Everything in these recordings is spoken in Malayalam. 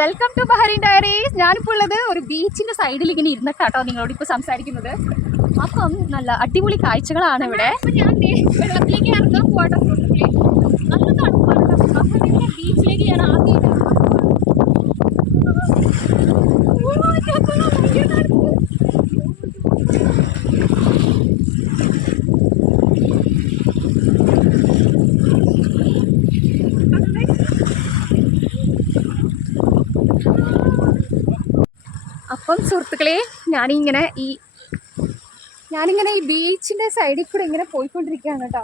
വെൽക്കം ടു ബഹറിൻ ഡയറീസ് ഞാനിപ്പോൾ ഉള്ളത് ഒരു ബീച്ചിന്റെ സൈഡിൽ ഇങ്ങനെ ഇരുന്നിട്ടാട്ടോ നിങ്ങളോട് ഇപ്പോൾ സംസാരിക്കുന്നത്. അപ്പം നല്ല അടിപൊളി കാഴ്ചകളാണ് ഇവിടെ. ഞാൻ വെള്ളത്തിലേക്ക് ഇറങ്ങാൻ പോകട്ടെ. നല്ല തണുപ്പാണ് ബീച്ചിലേക്ക് ഞാൻ ആദ്യം അപ്പം സുഹൃത്തുക്കളെ ഞാനിങ്ങനെ ഈ ഞാനിങ്ങനെ ഈ ബീച്ചിന്റെ സൈഡിൽ കൂടെ ഇങ്ങനെ പോയിക്കൊണ്ടിരിക്കുകയാണ് കേട്ടോ.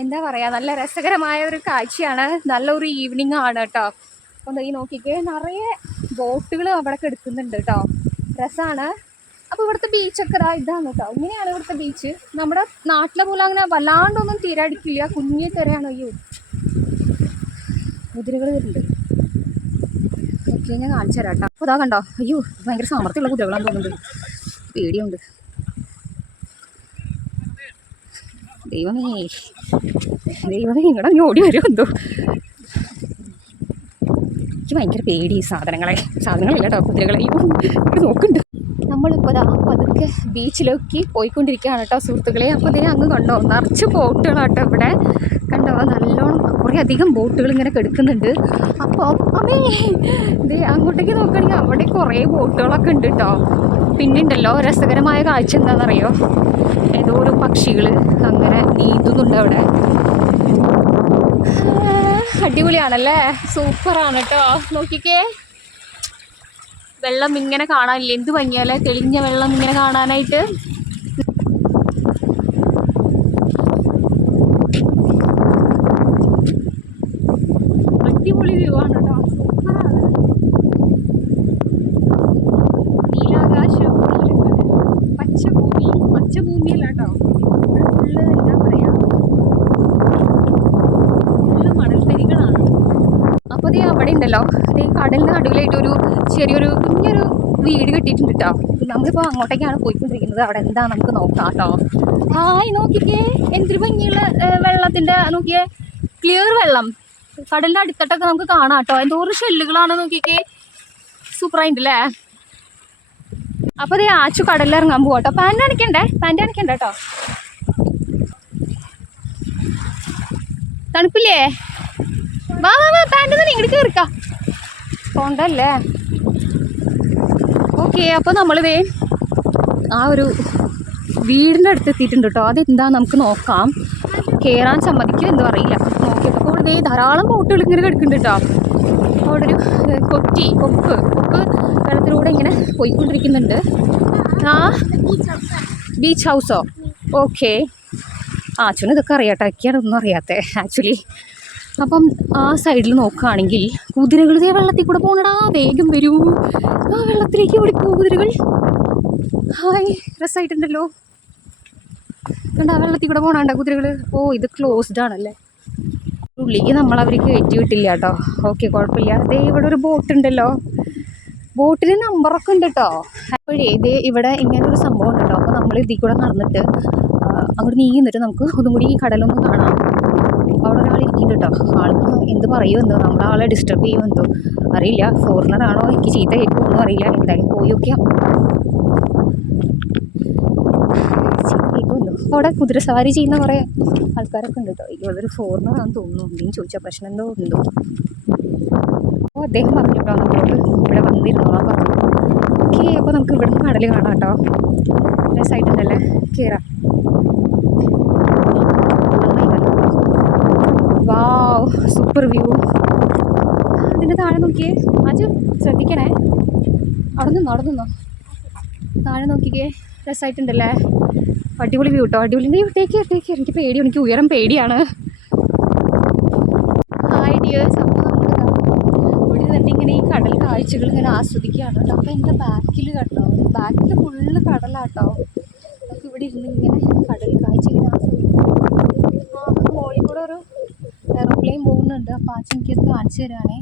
എന്താ പറയുക നല്ല രസകരമായ ഒരു കാഴ്ചയാണ്. നല്ലൊരു ഈവനിങ് ആണ് കേട്ടോ. അപ്പം ഈ നോക്കിക്കേ നിറയെ ബോട്ടുകൾ അവിടെ എടുക്കുന്നുണ്ട് കേട്ടോ. രസമാണ് അപ്പോൾ ഇവിടുത്തെ ബീച്ചൊക്കെ ഇതാ ഇതാണ് കേട്ടോ. ഇങ്ങനെയാണ് ഇവിടുത്തെ ബീച്ച് നമ്മുടെ നാട്ടിലെ പോലെ അങ്ങനെ വല്ലാണ്ടൊന്നും തീരടിക്കില്ല. കുഞ്ഞു തരാണോ അയ്യോ കുതിരകൾ വരുന്നുണ്ട് ഓക്കെ ഞാൻ കാണിച്ചു തരാം കേട്ടോ. അപ്പോൾ കണ്ടോ? അയ്യോ ഭയങ്കര സാമർത്ഥ്യമുള്ള കുതിരകളാണ് തോന്നുന്നത് പേടിയുണ്ട്. ദൈവമേ ദൈവമേ ഇങ്ങടെ അങ്ങ് ഓടി വരും എന്തോ. എനിക്ക് ഭയങ്കര പേടി സാധനങ്ങളെ. സാധനങ്ങളില്ല കേട്ടോ കുതിരകളെ. നോക്കുന്നുണ്ട് നമ്മളിപ്പോൾ ആ പതുക്കെ ബീച്ചിലേക്ക് പോയിക്കൊണ്ടിരിക്കുകയാണ് കേട്ടോ സുഹൃത്തുക്കളെ. അപ്പോൾ ഇതിനെ അങ്ങ് കണ്ടോ നിറച്ച് ബോട്ടുകളാട്ടോ ഇവിടെ. കണ്ടോ നല്ലോണം കുറേ അധികം ബോട്ടുകൾ ഇങ്ങനെ കിടക്കുന്നുണ്ട്. അപ്പോൾ അമ്മേ ഇത് അങ്ങോട്ടേക്ക് നോക്കുകയാണെങ്കിൽ അവിടെ കുറേ ബോട്ടുകളൊക്കെ ഉണ്ട് കേട്ടോ. പിന്നെ ഉണ്ടല്ലോ രസകരമായ കാഴ്ച എന്താണെന്നറിയോ? ഏതോ ഒരു പക്ഷികൾ അങ്ങനെ നീന്തുന്നുണ്ട് അവിടെ. അടിപൊളിയാണല്ലേ? സൂപ്പറാണ് കേട്ടോ. നോക്കിക്കേ. വെള്ളം ഇങ്ങനെ കാണാനില്ല? എന്ത് ഭംഗിയാലേ തെളിഞ്ഞ വെള്ളം ഇങ്ങനെ കാണാനായിട്ട് അടിപൊളി വ്യൂ ആണ് കേട്ടോ സൂപ്പറാണ് നീലാകാശം നീലക്കടൽ പച്ചഭൂമി പച്ചഭൂമിയല്ല കേട്ടോ ഇവിടെ ഫുള്ള് എന്താ പറയാ ഫുള്ള് മണൽത്തരികളാണ് ദേ അവിടെ ഉണ്ടല്ലോ. ദേ കടലിന് നടുവിലായിട്ട് ഒരു ചെറിയൊരു കുഞ്ഞൊരു വീട് കെട്ടിയിട്ടുണ്ട് കേട്ടോ നമ്മളിപ്പോൾ അങ്ങോട്ടേക്കാണ് പോയിക്കൊണ്ടിരിക്കുന്നത്. അവിടെ എന്താ നമുക്ക് നോക്കാം കേട്ടോ ഹായ് നോക്കിക്കേ. എന്തൊരു ഭംഗിയുള്ള വെള്ളത്തിന്റെ നോക്കിയേ ക്ലിയർ വെള്ളം. കടലിന്റെ അടുത്തട്ടൊക്കെ നമുക്ക് കാണാം കേട്ടോ എന്തോരം ഷെല്ലുകളാണ് നോക്കിക്കേ. സൂപ്പറായിട്ടുണ്ടല്ലേ അപ്പോൾ ദേ ആച്ചു കടലിൽ ഇറങ്ങാൻ പോവാ കേട്ടോ പാന്റ് അണിക്കണ്ടേ? പാന്റ് അണിക്കണ്ട കേട്ടോ തണുപ്പില്ലേ? വാ വാ വാ പാന്റ് തന്നെ ഇങ്ങോട്ട് കയറിക്ക പോണ്ടല്ലേ? ഓക്കെ അപ്പോൾ നമ്മളിതേ ആ ഒരു വീടിന്റെ അടുത്ത് എത്തിയിട്ടുണ്ട് കേട്ടോ അതെന്താ നമുക്ക് നോക്കാം. കയറാൻ സമ്മതിക്കും എന്ന് അറിയില്ല. നോക്കിയപ്പോൾ കൂടുതൽ ധാരാളം ബോട്ടുകൾ ഇങ്ങനെ കിടക്കുന്നുണ്ട് കേട്ടോ അവിടെ ഒരു കൊറ്റി കൊക്ക് കൊക്ക് വെള്ളത്തിലൂടെ ഇങ്ങനെ പോയിക്കൊണ്ടിരിക്കുന്നുണ്ട്. ആ ബീച്ച് ഹൗസോ ഓക്കെ ആ അച്ഛനും ഇതൊക്കെ അറിയാട്ടോ. ഒക്കെയാണ് ഒന്നും അറിയാത്തേ ആക്ച്വലി അപ്പം ആ സൈഡിൽ നോക്കുകയാണെങ്കിൽ കുതിരകൾ ഇതേ വെള്ളത്തിൽ കൂടെ പോകണടാ വേഗം വരൂ. ആ വെള്ളത്തിലേക്ക് ഓടിപ്പോ കുതിരകൾ. ഹായ് രസമായിട്ടുണ്ടല്ലോ കണ്ട ആ വെള്ളത്തിൽ കൂടെ പോകണണ്ട കുതിരകൾ. ഓ ഇത് ക്ലോസ്ഡ് ആണല്ലേ. ഉള്ളിക്ക് നമ്മൾ അവർക്ക് കയറ്റി വിട്ടില്ല കേട്ടോ. ഓക്കെ കുഴപ്പമില്ല. അതേ ഇവിടെ ഒരു ബോട്ട് ഉണ്ടല്ലോ. ബോട്ടിന് നമ്പറൊക്കെ ഉണ്ട് കേട്ടോ. അപ്പോഴേ ഇത് ഇവിടെ ഇങ്ങനെ ഒരു സംഭവം ഉണ്ട് കേട്ടോ. അപ്പോൾ നമ്മൾ ഇതിൽ കൂടെ നടന്നിട്ട് അങ്ങോട്ട് നീങ്ങിന്നിട്ട് നമുക്ക് ഒന്നും കൂടി ഈ കടലൊന്നും കാണാം. അവിടെ ഒരാൾ ഇരിക്കുന്നുണ്ട് കേട്ടോ ആൾക്ക് എന്ത് പറയുമെന്നോ ആളെ ഡിസ്റ്റർബ് ചെയ്യുമെന്തോ അറിയില്ല ഫോറിനറാണോ എനിക്ക് ചീത്ത കേൾക്കുമെന്നോ അറിയില്ല. എന്തായാലും പോയി നോക്കിയാൽ അവിടെ കുതിരസവാരി ചെയ്യുന്ന കുറേ ആൾക്കാരൊക്കെ ഉണ്ട് കേട്ടോ അയ്യോ അതൊരു ഫോറിനറാണെന്ന് തോന്നുന്നു. എന്തെങ്കിലും ചോദിച്ചാൽ പ്രശ്നം എന്തോ ഉണ്ടോ. അപ്പോൾ അദ്ദേഹം പറഞ്ഞു കേട്ടോ നമ്മളോട് ഇവിടെ വന്നിരുന്നോളാം പറഞ്ഞു. ഓക്കെ അപ്പോൾ നമുക്ക് ഇവിടെ നിന്ന് കടൽ കാണാം കേട്ടോ രസമായിട്ടുണ്ടല്ലേ കയറാം വാവ് സൂപ്പർ വ്യൂ അതിന്റെ താഴെ നോക്കിയേ. അജു ശ്രദ്ധിക്കണേ. അവിടെ നിന്നോ അവിടെ നിന്നോ താഴെ നോക്കിക്കേ. രസമായിട്ടുണ്ടല്ലേ അടിപൊളി വ്യൂ കേട്ടോ അടിപൊളി. നീ ടേക്ക് കെയർ ടേക്ക് കെയർ എനിക്ക് പേടി എനിക്ക് ഉയരം പേടിയാണ്. ഹായ് ഡിയേഴ്സ് ഇവിടെ ഇങ്ങനെ ഈ കടൽ കാഴ്ചകൾ ഇങ്ങനെ ആസ്വദിക്കുകയാണ് കേട്ടോ. അപ്പോൾ എന്റെ ബാക്കിൽ കേട്ടോ ബാക്കിൽ ഫുള്ള് കടലാട്ടോ. നമുക്ക് ഇവിടെ ഇരുന്ന് ഇങ്ങനെ കടൽ കാഴ്ച ഇങ്ങനെ ആസ്വദിക്കാം. ആ കൂടെ ഒരു എയറോപ്ലെയിൻ പോകുന്നുണ്ട്. അപ്പോൾ ആ എനിക്കത് കാണിച്ചു തരാണേ.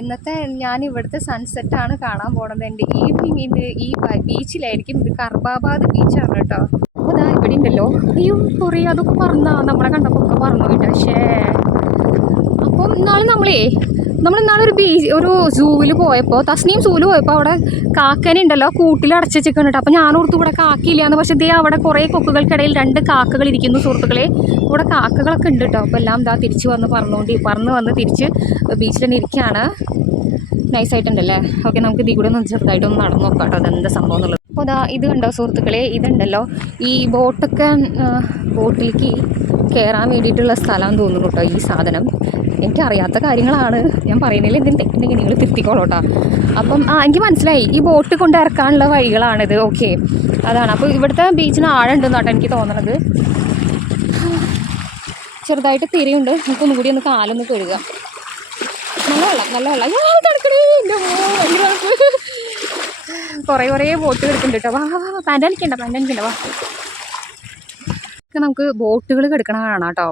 ഇന്നത്തെ ഞാൻ ഇവിടുത്തെ സൺസെറ്റാണ് കാണാൻ പോണത്. എന്റെ ഈവനിങ് ഇത് ഈ ബീച്ചിലായിരിക്കും ഇത് കർബാബാദ് ബീച്ചാണ് കേട്ടോ. അപ്പോൾ ഇതാ ഇവിടെ ഉണ്ടല്ലോ. ഈ കുറേ അതൊക്കെ പറഞ്ഞാൽ നമ്മളെ കണ്ടപ്പോൾ ഒക്കെ പറഞ്ഞു കേട്ടോ. പക്ഷേ അപ്പം ഇന്നാൾ നമ്മളേ നമ്മൾ ഇന്നാളെ ഒരു ബീച്ച് ഒരു സൂവിൽ പോയപ്പോൾ തസ്നീം സൂവിൽ പോയപ്പോൾ അവിടെ കാക്കനെ ഉണ്ടല്ലോ കൂട്ടിൽ അടച്ചു വെച്ചിട്ടുണ്ട് അപ്പോൾ ഞാൻ ഓർത്തു ഇവിടെ കാക്കയില്ലാന്ന്. പക്ഷേ ദേ അവിടെ കുറേ കൊക്കുകൾക്കിടയിൽ രണ്ട് കാക്കകൾ ഇരിക്കുന്നു സുഹൃത്തുക്കളെ. ഇവിടെ കാക്കകളൊക്കെ ഉണ്ട് കേട്ടോ. അപ്പോൾ എല്ലാം ഇതാ തിരിച്ച് വന്ന് പറഞ്ഞുകൊണ്ട് പറന്ന് വന്ന് തിരിച്ച് ബീച്ചിൽ തന്നെ ഇരിക്കുകയാണ് നൈസായിട്ടുണ്ടല്ലേ ഓക്കെ നമുക്ക് ഇതിൽ കൂടെ ഒന്ന് ചെറുതായിട്ടൊന്ന് നടന്നു നോക്കാം കേട്ടോ. അതെന്താ സംഭവം എന്നുള്ളത്. അപ്പോൾ ഇതാ ഇത് കണ്ടോ സുഹൃത്തുക്കളെ? ഇതുണ്ടല്ലോ. ഈ ബോട്ടൊക്കെ ബോട്ടിലേക്ക് കയറാൻ വേണ്ടിയിട്ടുള്ള സ്ഥലം തോന്നുന്നു കേട്ടോ ഈ സാധനം. എനിക്കറിയാത്ത കാര്യങ്ങളാണ്. ഞാൻ പറയുന്നതിൽ എന്തെങ്കിലും തെറ്റുണ്ടെങ്കിൽ നിങ്ങൾ തിരുത്തിക്കോളൂ കേട്ടോ. അപ്പം ആ എനിക്ക് മനസ്സിലായി. ഈ ബോട്ട് കൊണ്ട് ഇറക്കാനുള്ള വഴികളാണിത്. ഓക്കെ. അതാണ്. അപ്പോൾ ഇവിടുത്തെ ബീച്ചിന് ആഴുണ്ടെന്ന് കേട്ടോ എനിക്ക് തോന്നണത്. ചെറുതായിട്ട് തിരയുണ്ട്. നമുക്കൊന്നും കൂടി ഒന്ന് കാലൊന്ന് കഴുകുക നല്ല വെള്ളം നല്ല വെള്ളം കുറേ കുറേ ബോട്ട് കിടക്കുന്നുണ്ട് കേട്ടോ. വാ വാ വാ. പാന്റ് അനിക്കണ്ട പാന്റ് വാ. ഒക്കെ നമുക്ക് ബോട്ടുകൾ കിടക്കണ കാണാം കേട്ടോ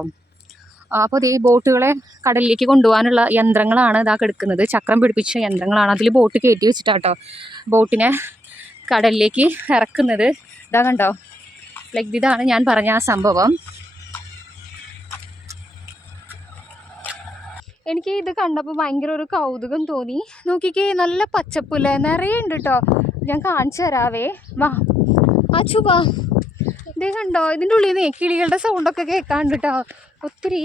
അപ്പോൾ ഈ ബോട്ടുകളെ കടലിലേക്ക് കൊണ്ടുപോകാനുള്ള യന്ത്രങ്ങളാണ് ഇതാ കിടക്കുന്നത്. ചക്രം പിടിപ്പിച്ച യന്ത്രങ്ങളാണ്. അതിൽ ബോട്ട് കയറ്റി വെച്ചിട്ടാട്ടോ ബോട്ടിനെ കടലിലേക്ക് ഇറക്കുന്നത്. ഇതാ കണ്ടോ? ലൈക്ക് ഇതാണ് ഞാൻ പറഞ്ഞ ആ സംഭവം. എനിക്ക് ഇത് കണ്ടപ്പോൾ ഭയങ്കര ഒരു കൗതുകം തോന്നി. നോക്കിക്കേ നല്ല പച്ചപ്പുല്ലേ നിറയെ ഉണ്ട് കേട്ടോ ഞാൻ കാണിച്ചു തരാവേ. വാ. അച്ചു വാ ഇതേ കണ്ടോ ഇതിന്റെ ഉള്ളിൽ നിന്ന് കിളികളുടെ സൗണ്ടൊക്കെ കേൾക്കാണ്ട് കേട്ടോ ഒത്തിരി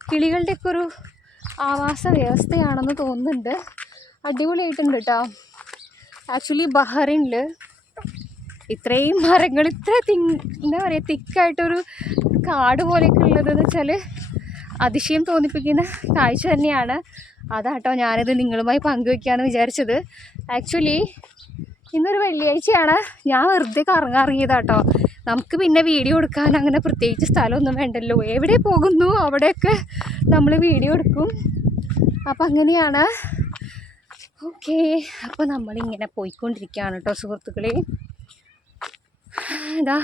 കിളികളുടെയൊക്കെ ഒരു ആവാസ വ്യവസ്ഥയാണെന്ന് തോന്നുന്നുണ്ട്. അടിപൊളിയായിട്ടുണ്ട് കേട്ടോ ആക്ച്വലി ബഹറിനിൽ ഇത്രയും മരങ്ങൾ ഇത്ര തി എന്താ പറയുക തിക്കായിട്ടൊരു കാട് പോലെയൊക്കെ ഉള്ളതെന്ന് വെച്ചാൽ അതിശയം തോന്നിപ്പിക്കുന്ന കാഴ്ച തന്നെയാണ്. അതാട്ടോ ഞാനിത് നിങ്ങളുമായി പങ്കുവയ്ക്കാമെന്ന് വിചാരിച്ചത്. ആക്ച്വലി ഇന്നൊരു വെള്ളിയാഴ്ചയാണ്. ഞാൻ വെറുതെ കറങ്ങാറിയതാട്ടോ നമുക്ക് പിന്നെ വീഡിയോ എടുക്കാൻ അങ്ങനെ പ്രത്യേകിച്ച് സ്ഥലമൊന്നും വേണ്ടല്ലോ. എവിടെ പോകുന്നു? അവിടെയൊക്കെ നമ്മൾ വീഡിയോ എടുക്കും. അപ്പം അങ്ങനെയാണ്. ഓക്കെ. അപ്പോൾ നമ്മളിങ്ങനെ പോയിക്കൊണ്ടിരിക്കുകയാണ് കേട്ടോ സുഹൃത്തുക്കളെ. ഇതാ